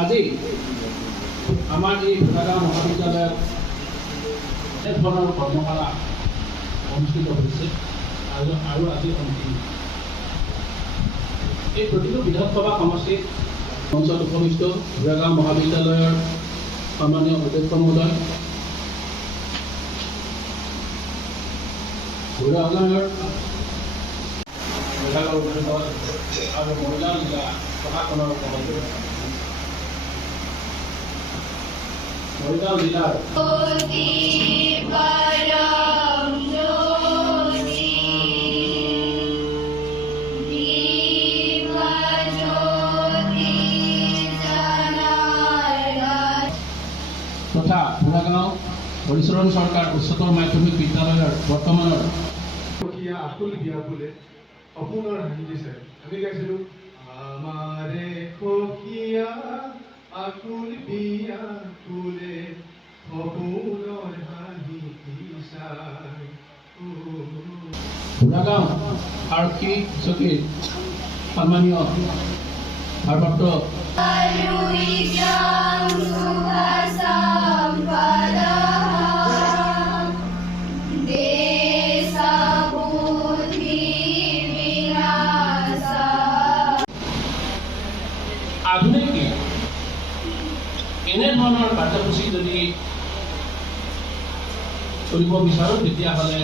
আজি আমাৰ এই ভোলাগাঁও মহাবিদ্যালয়ত এক ধৰণৰ কৰ্মশালা অনুষ্ঠিত হৈছে আৰু আজি অন্তিম। এই প্ৰতিটো বিধানসভা সমষ্টিত মঞ্চত উপবিষ্ট ভোলাগাঁও মহাবিদ্যালয়ৰ সন্মানীয় অধ্যক্ষ মহোদয়, ভোলাগাঁৱৰ আৰু মহিলা জিলা প্ৰশাসনৰ মৰিগাঁও জিলাৰ তথা ভোলাগাঁও হৰিচৰণ চৰকাৰ উচ্চতৰ মাধ্যমিক বিদ্যালয়ৰ বৰ্তমানৰ আকুল বিয়া বোলে সপোনৰ হাঁহি দিছে। আমি গাইছিলোঁ আমাৰে সখীয়া আকুল বিয়া বোলে সপোনৰ হাঁহি দিছাই। ভোলাগাঁও আৰক্ষী চকীৰ সন্মানীয় ভাৰপ্ৰাপ্ত আধুনিক এনেধৰণৰ কাৰ্যসূচী যদি চলিব বিচাৰোঁ তেতিয়াহ'লে